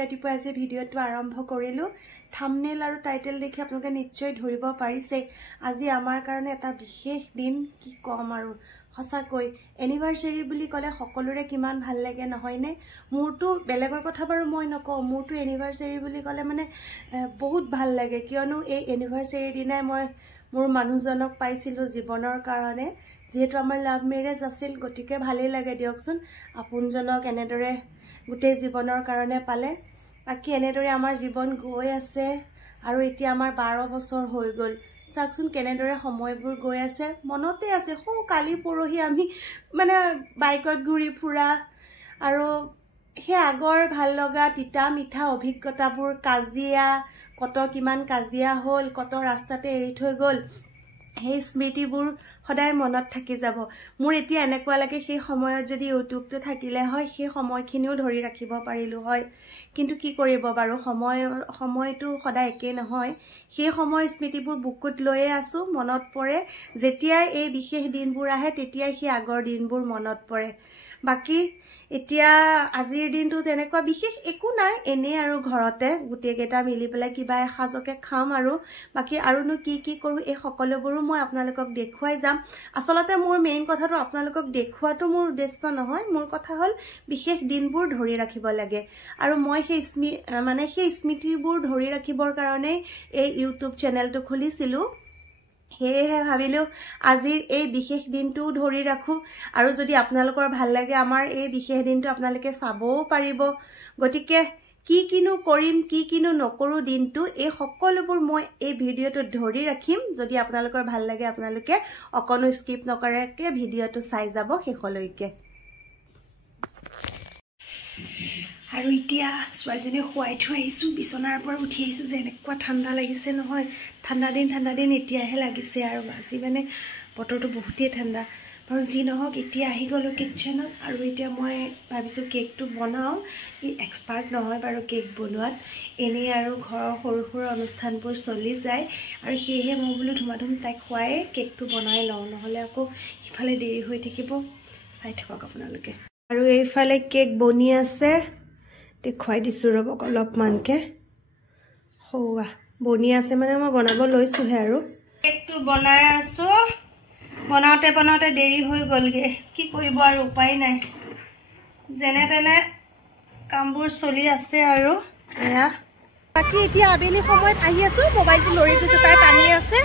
ৰাতিপুৱা আজি ভিডিঅ'টো আৰম্ভ কৰিলো থাম্বনেল আৰু টাইটেল দেখি আপোনালোকে নিশ্চয় ধৰিব পাৰিছে আজি আমাৰ কাৰণে এটা বিশেষ দিন কি কম আৰু সঁচাকৈ এনিভাৰ্সাৰী বুলি ক'লে সকলোৰে কিমান ভাল লাগে নহয়নে মোৰটো বেলেগৰ কথা বাৰু মই নকওঁ মোৰটো এনিভাৰ্সাৰী বুলি ক'লে মানে বহুত ভাল লাগে কিয়নো এই এনিভাৰ্সাৰীৰ দিনাই মই মোৰ মানুহজনক পাইছিলো জীৱনৰ কাৰণে যেহেতু আমাৰ লাভ মেৰেজ আছিল গতিকে ভালেই লাগে দিয়কচোন আপোনজনক এনেদৰে গোটেই জীৱনৰ কাৰণে পালে বাকি এনেদৰে আমাৰ জীৱন গৈ আছে আৰু এতিয়া আমাৰ 12 বছৰ হৈ গল চাকচোন কেনেদৰে সময়বোৰ গৈ আছে মনতে আছে হো কালি পৰহি আমি মানে বাইকত ঘূৰি ফুৰা আৰু হে আগৰ ভাল লগা তিতা মিঠা অভিজ্ঞতাবোৰ কাজিয়া কত কিমান কাজিয়া হল কত ৰাস্তাতে এৰি থৈ গল সেই স্মৃতিবোৰ সদায় মনত থাকি যাব মোৰ এতিয়া এনেকুৱা লাগে সেই সময়ত যদি ইউটিউবটো থাকিলে হয় সেই সময়খিনিও ধৰি ৰাখিব পাৰিলো হয় কিন্তু কি কৰিব বাৰু সময়টো সদায় একে নহয় সেই সময় স্মৃতিবোৰ বুকুত লৈয়ে আছো মনত পৰে যেতিয়া এই বিশেষ দিনবোৰ আহে তেতিয়া সেই আগৰ দিনবোৰ মনত পৰে বাকি এতিয়া আজিৰ দিনটো তেনেকুৱা বিশেষ একো নাই এনে আৰু ঘৰতে গুটে কেটা মিলি পেলাই কিবা এসাজকে খাম আৰু বাকি আৰুনো কি কৰো এই সকলোবোৰো মই আপোনালোকক দেখুৱাই যাম আসলতে মোৰ মেইন কথাটো আপোনালোকক দেখুৱাটো মোৰ উদ্দেশ্য নহয় মোৰ কথা হল বিশেষ দিনবোৰ ধৰি ৰাখিব লাগে আৰু মই সেই স্মৃতিবোৰ ধৰি ৰাখিবৰ কাৰণে এই ইউটিউব চেনেলটো খুলিছিলো হেহে ভাবিলো আজিৰ এই বিশেষ দিনটো ধৰি ৰাখো আৰু যদি আপোনালোকৰ ভাল লাগে আমাৰ এই বিশেষ দিনটো আপোনালোকে চাবও পাৰিব গতিকে কিনো কৰিম কিনো নকৰো দিনটো এই সকলোবোৰ মই এই ভিডিঅ'টো ধৰি ৰাখিম যদি আপোনালোকৰ ভাল লাগে আপোনালোকে অকনো স্কিপ নকৰাকে ভিডিঅ'টো চাই যাব শেষলৈকে আৰু এতিয়া সোৱাজনী খুৱাই থৈ আহিছো বিছনাৰ পৰা উঠি আহিছো যে এনেকুৱা ঠাণ্ডা লাগিছে নহয় ঠাণ্ডা দিন এতিয়াহে লাগিছে আৰু আজি মানে বতৰটো বহুতেই ঠাণ্ডা আৰু যি নহওক এতিয়া আহি গলো কিচেনত আৰু এতিয়া মই ভাবিছো কেকটো বনাও ই এক্সপাৰ্ট নহয় বাৰু কেক বনোৱাত এনে আৰু ঘৰৰ সৰু সৰু অনুষ্ঠানবোৰ চলি যায় আৰু সেয়ে মই বলো ধুমাধুম তাই খুৱাই কেকটো বনাই লওঁ নহলে আকৌ ইফালে দেৰি হৈ থাকিব চাই থাকক আপোনালোকে আৰু এইফালে কেক বনি আছে দেখুৱাই দিছো ৰবক অলপমানকে হোৱা বনি আছে মানে মই বনাব লৈছোহে আৰু কেকটো বনাই আছো বনাওতে দেৰি হৈ গলগে কি কৰিব আৰু উপায় নাই যেনে তেনে কামবোৰ চলি আছে আৰু এয়া বাকি এতিয়া আবেলি সময়ত আহি আছো মোবাইলটো লৰি গৈছে তাই টানি আছে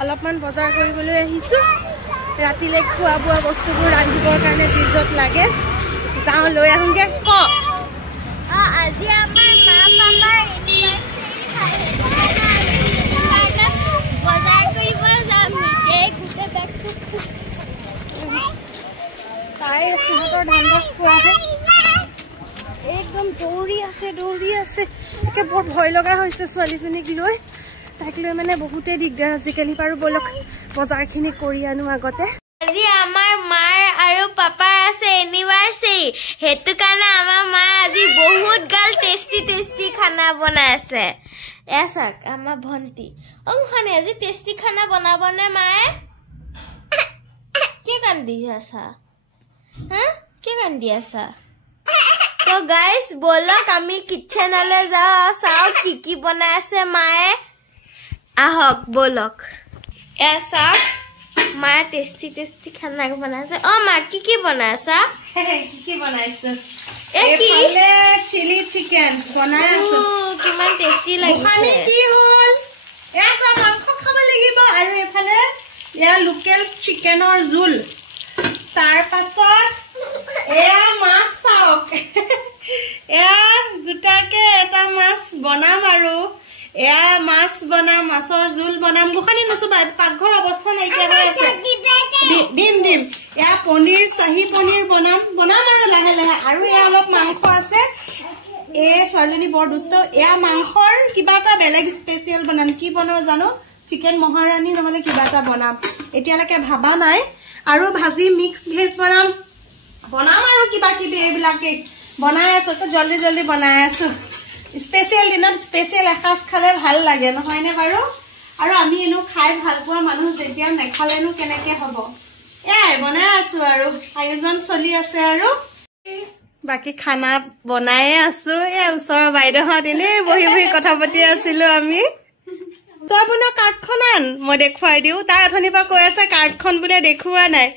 অলপমান বজাৰ কৰিবলৈ আহিছো ৰাতিলে খোৱা বোৱা বস্তুবোৰ ৰান্ধিবৰ কাৰণে ফ্ৰিজত লাগে যাও লৈ আহোগে ক আজি আমাৰ মা পাপাৰ বজাৰ কৰিব যাম কেক গুটে বেগটো তাই সিহঁতৰ ধান্দা খোৱাহে একদম দৌৰি আছে একে বৰ ভয় লগা হৈছে ছোৱালীজনীক লৈ তাইক লৈ মানে বহুতে দিগদাৰ আজিকালি বাৰু বলক বজাৰখিনি কৰি আনো আগতে আজি আমাৰ মাৰ আৰু পাপাৰ আছে এনিভাৰ্সাৰী হেতু কাৰণে আমাৰ মা আজি বহুত গাল টেষ্টি খানা বনাই আছে এসাক আমাৰ ভন্টি খানে আজি টেষ্টি খানা বনাবনে মায়ে কি কান্দি আছা কি কান্দি আছা তো গাইস বলক আমি কিচেনলে যাও চাও কি বনাই আছে মায়ে আহক বলক এসাক মায়ে টেষ্টি খানা বনাইছে মা কি বনাইছা কি বনাইছো এফালে চিলি চিকেন বনাই আছো কিমান টেষ্টি লাগিছে কি হল এসা মাংস খাব লাগিব আৰু এফালে ইয়া লোকেল চিকেনৰ জুল তাৰ পাছত এয়া মাছ চাওক এয়া দুটাকে এটা মাছ বনাম আৰু এয়া মাছ বনাম মাছৰ জুল বনাম গোখানি নসু পাকঘৰ অৱস্থা নাইকিয়া হৈ আছে দিম এয়া পনীৰ চাহি পনীৰ বনাম আৰু লাহে আৰু এয়া অলপ মাংস আছে এ ছোৱালীজনী বৰ দুষ্ট এয়া মাংসৰ কিবা এটা বেলেগ স্পেচিয়েল বনাম কি বনাও জানো চিকেন মহাৰাণী নহলে কিবা এটা বনাম এতিয়ালৈকে ভাবা নাই আৰু ভাজি মিক্স ভেজ বনাম আৰু কিবা কিবি এইবিলাকে বনাই আছো তো জলদি বনাই আছো স্পেচিয়েল দিনত স্পেচিয়েল এসাজ খালে ভাল লাগে নহয়নে বাৰু আৰু আমি এনো খাই ভাল পোৱা মানুহ যেতিয়া নেখালেনো কেনেকে হ'ব বনাই আছো আৰু আয়োজন চলি আছে আৰু বাকি খানা বনায়ে আছো এ ওচৰৰ বাইদেউহঁত এনেই বহি বহি কথা পাতি আছিলো আমি তই বনোৱা কাৰ্ডখন আন মই দেখুৱাই দিওঁ তাই অথনিৰ পৰা কৈ আছে কাৰ্ডখন বোলে দেখুওৱা নাই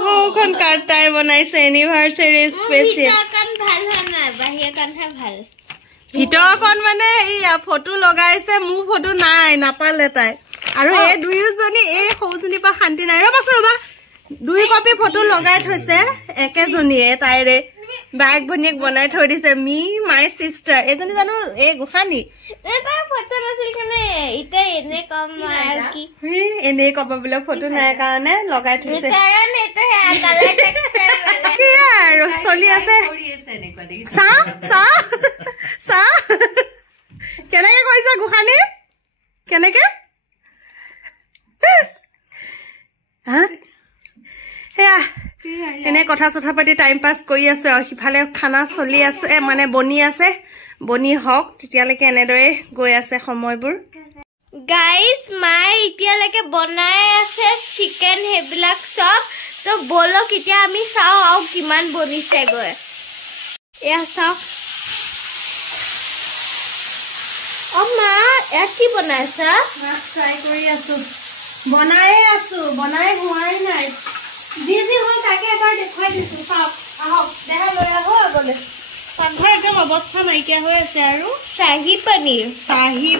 সৌখন কাৰ্ড তাই বনাইছে এনিভাৰ্চেৰী স্পেচিয়েল ভিতৰখন মানে এইয়া ফটো লগাইছে মোৰ ফটো নাই নাপালে তাই আৰু এই দুয়োজনী এই সৌজনীৰ পৰা শান্তি নাই ৰবাচোন ৰবা 2 কপি ফটো লগাই থৈছে একেজনীয়ে তাইৰে বাইক ভনিয়েক বনাই থৈ দিছে মি মাই সিস্টাৰ এজনী জানো এই গোখানি এটা ফটো নাছিল কেনে ইতে এনে কম কি এনে কব বলে ফটো নাই কাৰণে লগাই থৈছে কাৰণ এটো কালাৰ টেক্সচাৰ वाला কি আৰু চলি আছে সা সা সা কেনেকে কৈছে গোখানি কেনেকে হা হেয়া এনে কথা চথা পাতি টাইম পাছ কৰি আছে আৰু সিফালে খানা চলি আছে মানে বনি আছে বনি হওক তেতিয়ালৈকে এনেদৰে গৈ আছে সময়বোৰ গাইস মাই এতিয়ালৈকে বনাই আছে চিকেন হেবিলাক সব তো বলক এতিয়া আমি চাও আৰু কিমান বনিছে গৈ এয়া চাও মা কি বনাইছা মাছ ফ্ৰাই কৰি আছো বনাই হোৱাই নাই দিদি হয় তাকে এবাৰ দেখুৱাই দিছো চাওক আহক দেখা লৈ আহো আগলে পাকঘৰ একদম অৱস্থা নাইকিয়া হৈ আছে আৰু শাহী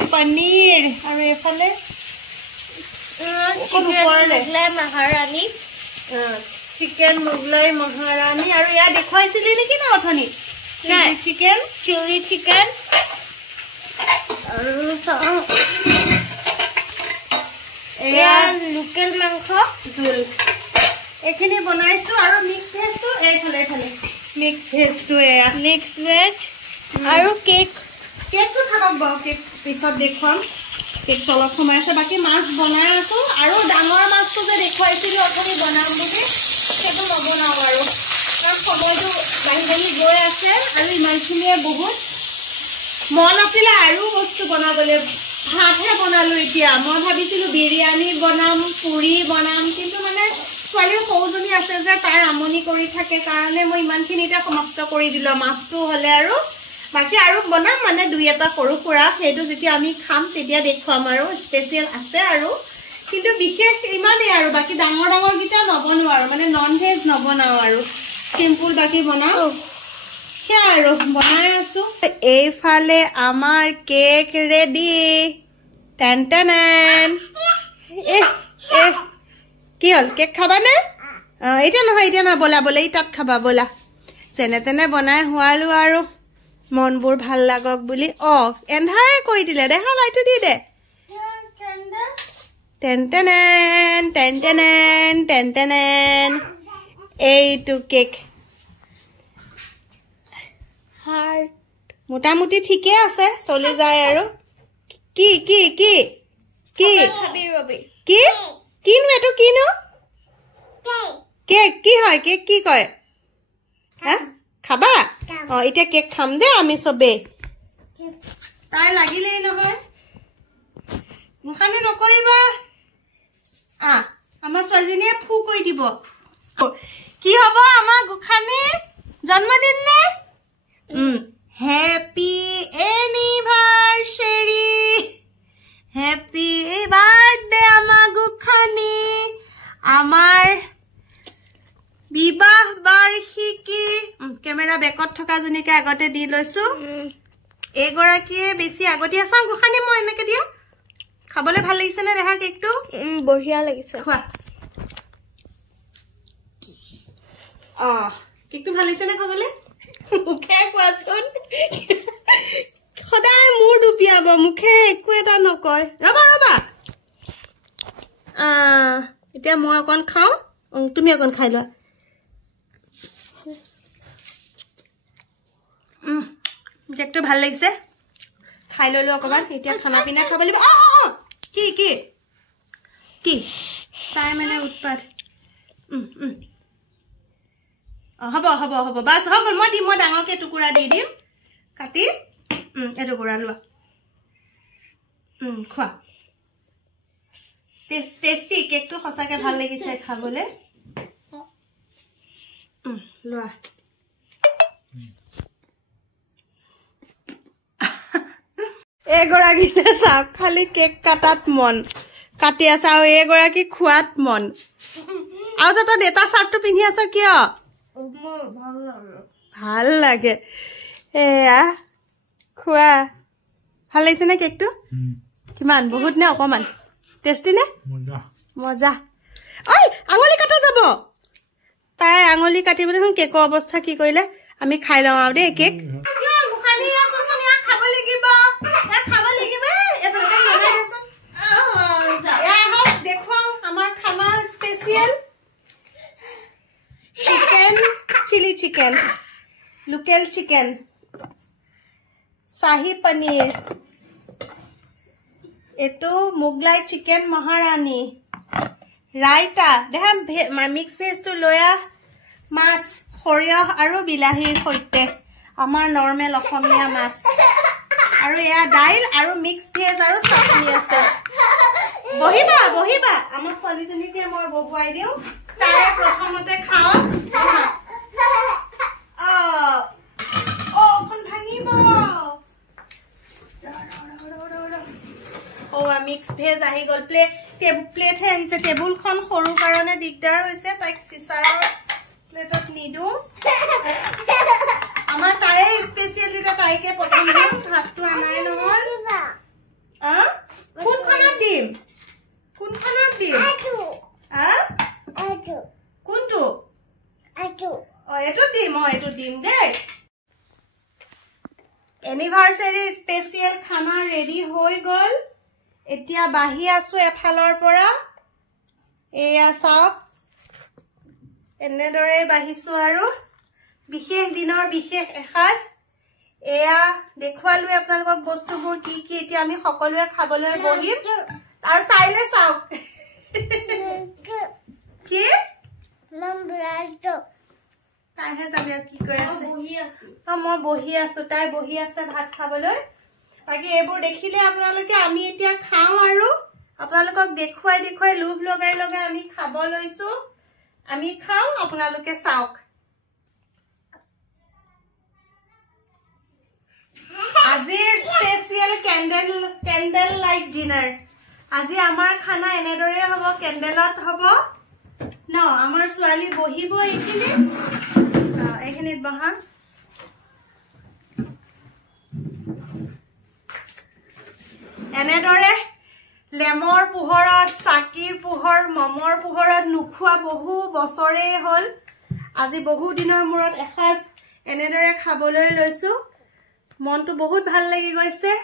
পনীৰ আৰু এফালে মহাৰাণী চিকেন মোগলাই মহাৰাণী আৰু ইয়াত দেখুৱাইছিলি নেকি না অথনি চিকেন চিলি চিকেন আৰু এয়া লোকেল মাংস জোল এখিনি বনাইছো আৰু মিক্স ভেজটো এইফালে মিক্স ভেজটো এয়া মিক্স ভেজ আৰু কেকটো থাকক বাৰু কেক পিছত দেখুৱাম কেক তলত সোমাই আছে বাকী মাছ বনাই আছো আৰু ডাঙৰ মাছটো যে দেখুৱাইছিলো অথনি বনাম বুলি সেইটো নবনাও আৰু কাৰণ সময়টো বাঢ়ি গৈ আছে আৰু ইমানখিনিয়ে বহুত মন আছিলে আৰু বস্তু বনাবলৈ ভাতহে বনালো এতিয়া মই ভাবিছিলো বিৰিয়ানী বনাম পুৰি বনাম কিন্তু মানে ছোৱালীও সৌজনী আছে যে তাই আমনি কৰি থাকে কাৰণে মই ইমানখিনিতে সমাপ্ত কৰি দিলো মাছটো হলে আৰু বাকি আৰু বনাম মানে 2-এটা সৰু সুৰা সেইটো যেতিয়া আমি খাম তেতিয়া দেখুৱাম আৰু স্পেচিয়েল আছে আৰু কিন্তু বিশেষ ইমানেই আৰু বাকি ডাঙৰ গিটা নবনাও আৰু মানে নন ভেজ নবনাও আৰু সিম্পল বাকি বনাও সেয়া আৰু বনাই আছো এইফালে আমাৰ কেক ৰেডি টেনটেনেন কি হল কেক খাবা নে এতিয়া নহয় বলা বলে তাত খাবা বলা যেনে তেনে বনাই হোৱালো আৰু মনবোৰ ভাল লাগক বুলি এন্ধাৰে কৈ দিলে দেখা লাইটটো দি দে টেনটেনেন এইটো কেক হাৰ্ট মোটামুটি ঠিকে আছে চলি যায় আৰু কি কি কি কি খাবি ৰবি কি কিনো এটো কিনো কেক কি হয় কেক কি কয় হা খাবা এতিয়া কেক খাম দে আমি চবে তাই লাগিলেই নহয় মুখানে নকৰিবা আমাৰ ছোৱালীজনীয়ে ফু কৈ দিব কি হ'ব আমাৰ গোখানে জন্মদিন নে হেপি এনিভাৰ্চেৰী হেপি বাৰ্থডে আমাৰ গোখানি আমাৰ বিবাহ বাৰ্ষিকী কেমেৰা বেকত থকা জনীকে আগতে দি লৈছো এগৰাকীয়ে বেছি আগতীয়া চাওঁ গোখানি মই এনেকে দিয়া খাবলৈ ভাল লাগিছে নে দেখা কেকটো বঢ়িয়া লাগিছে খোৱা কেকটো ভাল লাগিছে নে খাবলৈ মুখে কোৱাচোন সদায় মোৰ ডুবিয়াব মুখে একো এটা নকয় ৰবা এতিয়া মই অকণ খাওঁ তুমি অকণ খাই লোৱা কেকটো ভাল লাগিছে খাই ললো অকণমান এতিয়া খানা পিনা খাব লাগিব কি কি কি তাই মানে উৎপাত হ'ব বাছ হৈ গ'ল মই ডাঙৰকে টুকুৰা দি দিম কাটি এটুকুৰা লোৱা খোৱা টেষ্টি কেকটো সঁচাকে ভাল লাগিছে খাবলৈ লোৱা এগৰাকীলে চাওক খালি কেক কাটাত মন কাটি আছে আৰু এগৰাকী খোৱাত মন আৰু যে তই দেতা চাৰ্টটো পিন্ধি আছ কিয় ভাল লাগে এয়া খোৱা ভাল লাগিছে নে কেকটো কিমান বহুত নে অকমান টেষ্টি নে মজা ঐ আঙুলি কাটা যাব তাই আঙুলি কাটিবলৈ কেকৰ অৱস্থা কি কৰিলে আমি খাই লওঁ আৰু দেই cake chilli chicken local chicken shahi paneer एटो मुगलाई चिकन महारानी रायता देखा मिक्स भेज तो लया माছ সৰিয়হ আৰু বিলাহীৰ সৈতে আমাৰ নৰমেল অসমীয়া মাছ আৰু এয়া দাইল আৰু মিক্স ভেজ আৰু চাটনি আছে বহিবা বহিবা আমাৰ ছোৱালীজনীকে মই বহুৱাই দিওঁ তাই প্ৰথমতে খাও কোন ভাঙিব মিক্স ভেজ আহি গল প্লেট হে আহিছে টেবুলখন সৰু কাৰণে দিগদাৰ হৈছে তাইক চিচাৰৰ প্লেটত নিদু আমাৰ তাৰে স্পেচিয়েল যেটা তাইকে প্ৰথম দিম ভাতটো আনাই নহল কোনখনত দিম কোনটো এইটো দিম দেই এনিভাৰ্সাৰী স্পেচিয়েল খানা ৰেডি হৈ গল এতিয়া বাহি আছো এফালৰ পৰা এয়া চাওক এনেদৰে বাহিছো আৰু বিশেষ দিনৰ বিশেষ এসাজ এয়া দেখুৱালো আপোনালোকক বস্তুবোৰ কি কি এতিয়া আমি সকলোৱে খাবলৈ বহিম আৰু তাইলে চাওক কি তাইহে যাবে কি কৈ আছে মই বহি আছো তাই বহি আছে ভাত খাবলৈ বাকি এইবোৰ দেখিলে আপোনালোকে আমি এতিয়া খাওঁ আৰু আপোনালোকক দেখুৱাই লোভ লগাই আমি খাব লৈছো আমি খাওঁ আপোনালোকে চাওক আজিৰ স্পেচিয়েল কেন্ডেল লাইট ডিনাৰ আজি আমাৰ খানা এনেদৰে হ'ব কেন্ডেলত হ'ব ন আমাৰ ছোৱালী বহিব এইখিনিত বহা এনেদৰে লেমৰ পোহৰত চাকিৰ পোহৰ মমৰ পোহৰত নুখুৱা বহু বছৰে হ'ল আজি বহু দিনৰ মূৰত এসাজ এনেদৰে খাবলৈ লৈছো মনটো বহুত ভাল লাগি গৈছে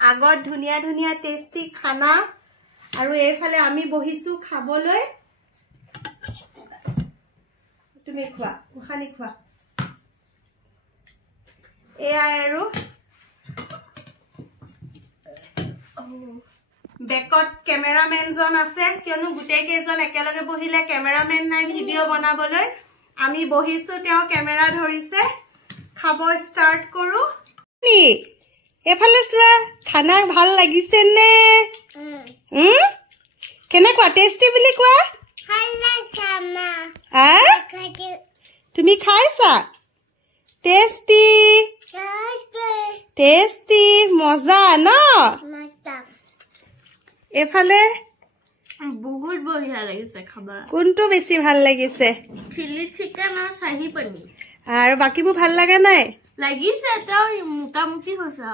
আগত ধুনিয়া ধুনিয়া টেষ্টি খানা আৰু এইফালে আমি বহিছো খাবলৈ তুমি খোৱা উখানি খোৱা এয়া আৰু বেকত কেমেৰামেন জন আছে কিয়নো গুটেই কেজন একেলগে বহিলে কেমেৰামেন নাই ভিডিঅ' বনাবলৈ আমি বহিছো তেওঁ কেমেৰা ধৰিছে খাব ষ্টাৰ্ট কৰো এফালে চোৱা খানা ভাল লাগিছে নে কেনেকুৱা টেষ্টি বুলি কোৱা তুমি খাইছা টেষ্টি মজা ন এফালে বহুত বঢ়িয়া লাগিছে খাবা কোনটো বেছি ভাল লাগিছে চিলি চিকেন আৰু শাহী পনীৰ আৰু বাকিবোৰ ভাল লাগা নাই লাগিছে তেওঁ মোটামুটি হৈছে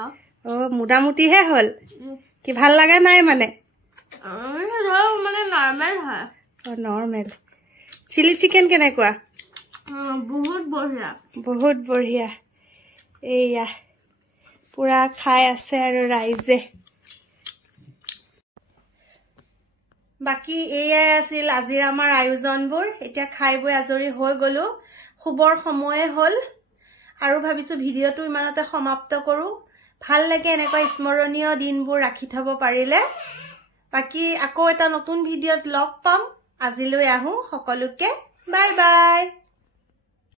মোটামুটিহে হল কি ভাল লাগা নাই মানে নৰ্মেল হয় নৰ্মেল চিলি চিকেন কেনেকুৱা বহুত বঢ়িয়া এয়া পুৰা খাই আছে আৰু ৰাইজে বাকি এয়াই আছিল আজিৰ আমাৰ আয়োজনবোৰ এতিয়া খাই বৈ আজৰি হৈ গলো খুবৰ সময়ে হ'ল আৰু ভাবিছো ভিডিঅ'টো ইমানতে সমাপ্ত কৰো ভাল লাগে এনেকৈ স্মৰণীয় দিনবোৰ ৰাখি থব পাৰিলে বাকি আকৌ এটা নতুন ভিডিঅ'ত লগ পাম আজিলৈ আহো সকলোকে বাই বাই